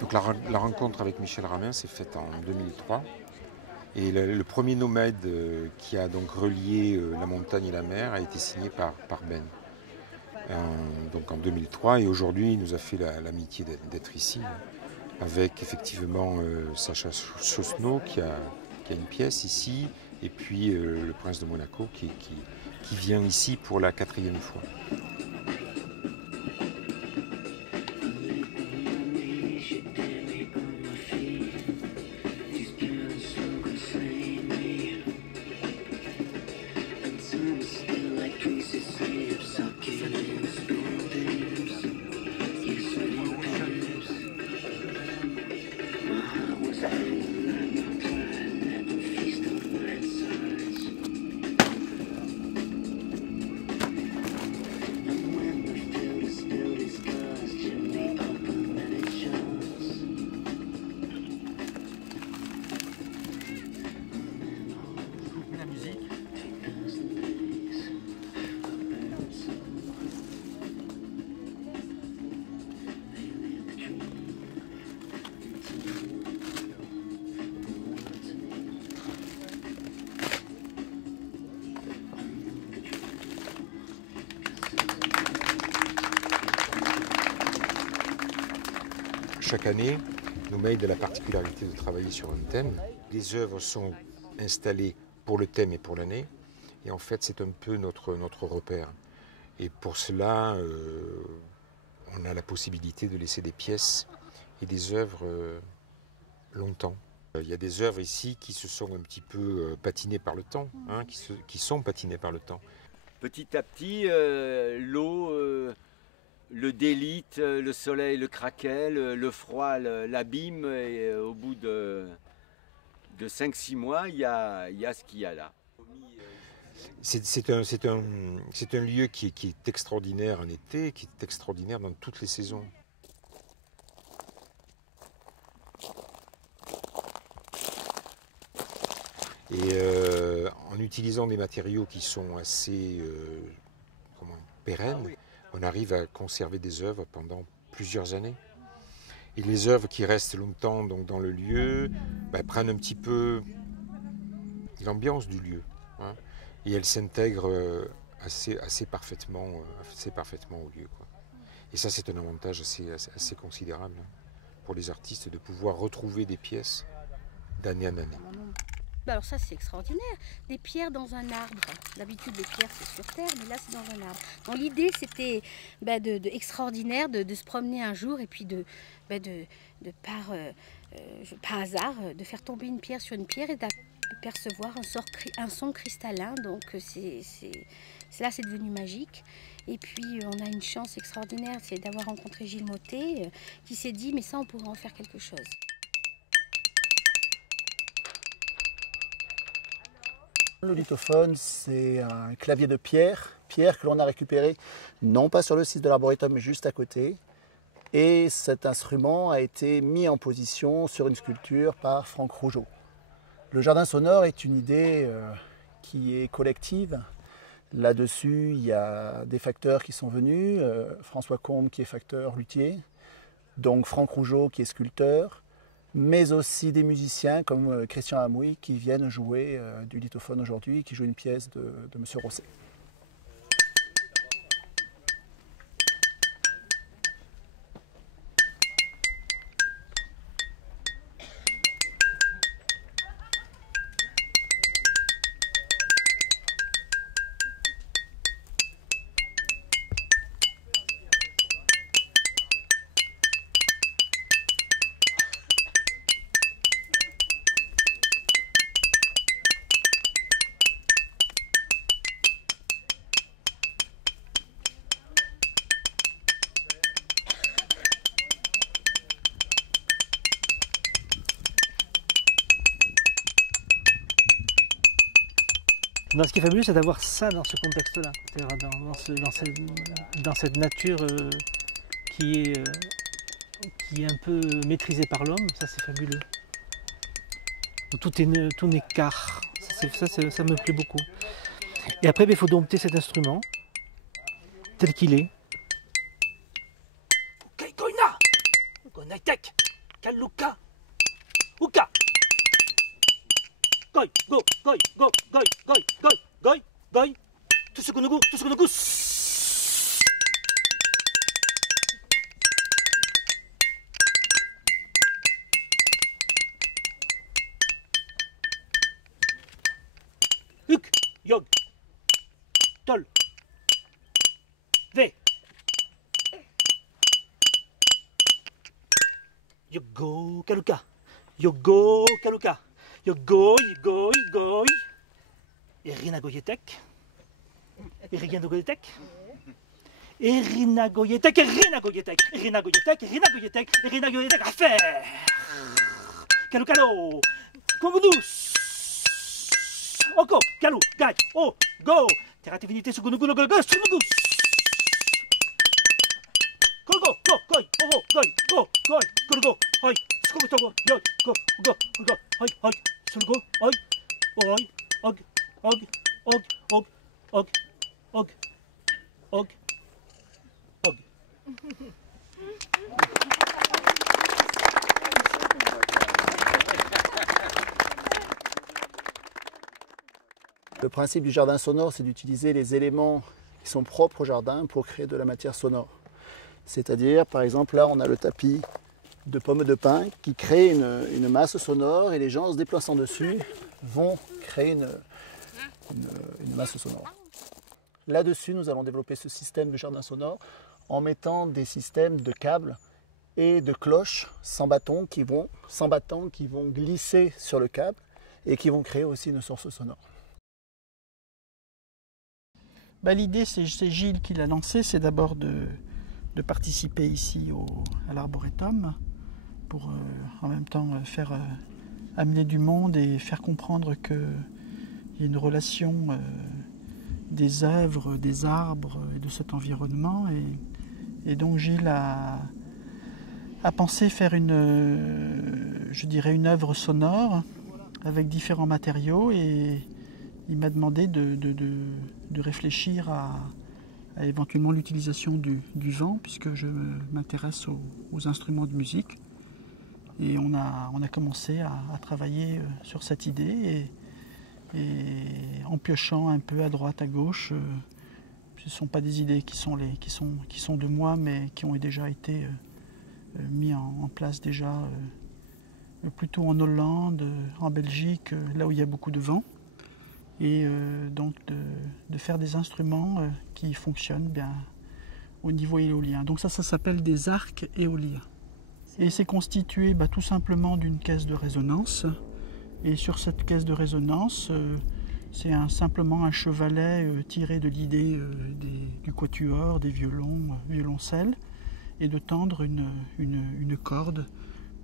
Donc la rencontre avec Michel Ramin s'est faite en 2003. Et le premier nomade qui a donc relié la montagne et la mer a été signé par Ben. Donc en 2003, et aujourd'hui il nous a fait l'amitié d'être ici, avec effectivement Sacha Chosno qui a une pièce ici, et puis le prince de Monaco qui vient ici pour la 4e fois. Chaque année, Nomade a la particularité de travailler sur un thème. Les œuvres sont installées pour le thème et pour l'année. Et en fait, c'est un peu notre repère. Et pour cela, on a la possibilité de laisser des pièces et des œuvres longtemps. Il y a des œuvres ici qui se sont un petit peu patinées par le temps, hein, qui sont patinées par le temps. Petit à petit, l'eau le délite, le soleil le craquelle, le froid l'abîme, et au bout de 5-6 mois, il y a ce qu'il y a là. C'est un lieu qui est extraordinaire en été, qui est extraordinaire dans toutes les saisons. Et en utilisant des matériaux qui sont assez pérennes, on arrive à conserver des œuvres pendant plusieurs années. Et les œuvres qui restent longtemps donc, dans le lieu prennent un petit peu l'ambiance du lieu. Hein, et elles s'intègrent assez parfaitement au lieu. Quoi. Et ça, c'est un avantage assez considérable pour les artistes de pouvoir retrouver des pièces d'année en année. Alors ça c'est extraordinaire, des pierres dans un arbre. D'habitude les pierres c'est sur terre, mais là c'est dans un arbre. Donc l'idée c'était extraordinaire de se promener un jour et puis par hasard de faire tomber une pierre sur une pierre et d'apercevoir un son cristallin. Donc là c'est devenu magique. Et puis on a une chance extraordinaire, c'est d'avoir rencontré Gilles Mottet qui s'est dit mais ça on pourrait en faire quelque chose. Le lithophone, c'est un clavier de pierre que l'on a récupéré non pas sur le site de l'arboretum, mais juste à côté. Et cet instrument a été mis en position sur une sculpture par Franck Rougeot. Le jardin sonore est une idée qui est collective. Là-dessus, il y a des facteurs qui sont venus. François Combe qui est facteur luthier, donc Franck Rougeot qui est sculpteur, mais aussi des musiciens comme Christian Amouy qui viennent jouer du lithophone aujourd'hui, qui joue une pièce de M. Rosset. Non, ce qui est fabuleux, c'est d'avoir ça dans ce contexte-là, dans cette nature qui est un peu maîtrisée par l'homme. Ça, c'est fabuleux. Tout n'est qu'art. Ça me plaît beaucoup. Et après, il faut dompter cet instrument tel qu'il est. Koina, Konaitek, Kaluka, Uka. Goi, go, goi, go, goi, goi, goi, goi, goi. Tusukunugu, tusukunugu. Uk, yog, tol, ve. Yogo, kaluka, yogo, kaluka, yogo, yogo, yogo. Irina Goyetek, Irina Goyetek, Irina Goyetek, Irina Goyetek, Irina Goyetek, Irina Goyetek, Irina Goyetek, affaire. Kalukalo, Kongudus. Oko, Kalu, Gai, Oh, Go, Terrativité, Sugunugu, Gogo, Sugunugus. Kolgo, Go, Goi, Oh, Goi, Go, Goi, Kolgo, Hoi, Skutogo, Yoi, Go, Go, Go, Hoi, Hoi, Sulgo, Hoi, Oi, Og, Og, Og, Og, Og, Og, Og, Og. Le principe du jardin sonore, c'est d'utiliser les éléments qui sont propres au jardin pour créer de la matière sonore. C'est-à-dire, par exemple, là, on a le tapis de pommes de pin qui crée une masse sonore et les gens, en se déplaçant dessus, vont créer une masse sonore. Là-dessus, nous allons développer ce système de jardin sonore en mettant des systèmes de câbles et de cloches sans bâton qui vont glisser sur le câble et qui vont créer aussi une source sonore. L'idée, c'est Gilles qui l'a lancé, c'est d'abord de participer ici à l'Arboretum pour en même temps faire amener du monde et faire comprendre qu'il y a une relation des œuvres, des arbres et de cet environnement. Et donc Gilles a pensé faire je dirais une œuvre sonore avec différents matériaux et il m'a demandé de réfléchir à éventuellement l'utilisation du vent puisque je m'intéresse aux instruments de musique. Et on a commencé à travailler sur cette idée et en piochant un peu à droite, à gauche. Ce ne sont pas des idées qui sont de moi mais qui ont déjà été mis en place déjà plutôt en Hollande, en Belgique, là où il y a beaucoup de vent. Et donc de faire des instruments qui fonctionnent bien au niveau éolien. Donc ça s'appelle des arcs éoliens. Et c'est constitué tout simplement d'une caisse de résonance. Et sur cette caisse de résonance, c'est simplement un chevalet tiré de l'idée du quatuor, des violons, violoncelles, et de tendre une corde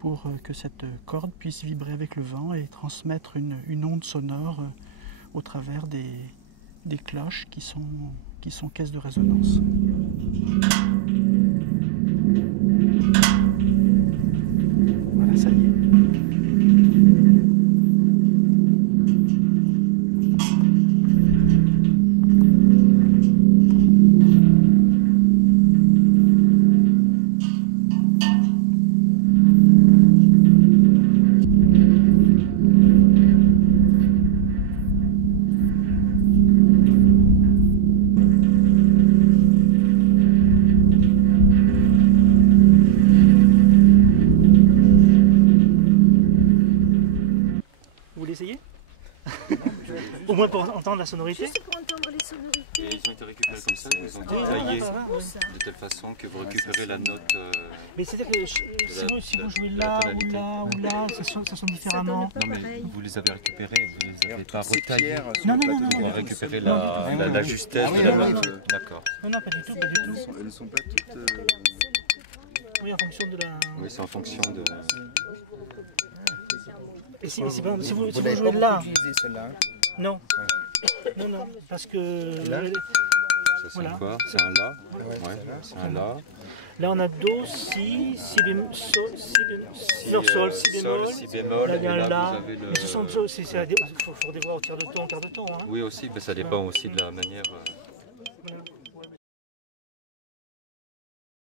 pour que cette corde puisse vibrer avec le vent et transmettre une onde sonore au travers des cloches qui sont caisses de résonance. Voilà, ça y est. Vous voulez essayer? Au moins pour entendre la sonorité? Juste pour entendre les sonorités. Et ils ont été récupérés comme ça, ils ont été taillés de telle façon que vous récupérez la note. Mais c'est-à-dire que si vous jouez là ou là ou là, ça sonne différemment. Non mais vous les avez récupérés, vous les avez pas retaillés. Non. Pour récupérer la justesse de la note. D'accord. Non, pas du tout, pas du tout. Elles ne sont pas toutes... Oui, en fonction de la... Oui, c'est en fonction de... Et si vous jouez là... celle-là. Non, parce que Ça, c'est Voilà. quoi? C'est un La? Ouais, Ouais, c'est là. c'est un La. Là, on a Do, Si, Si bémol, Sol, Si bémol, Sol, Si bémol. Si bémol. Là, il y a un et là, La. vous avez le... Mais ce sont il faut des voix au tiers de ton, quart de ton. Hein. Oui, aussi, mais ça dépend aussi de la manière...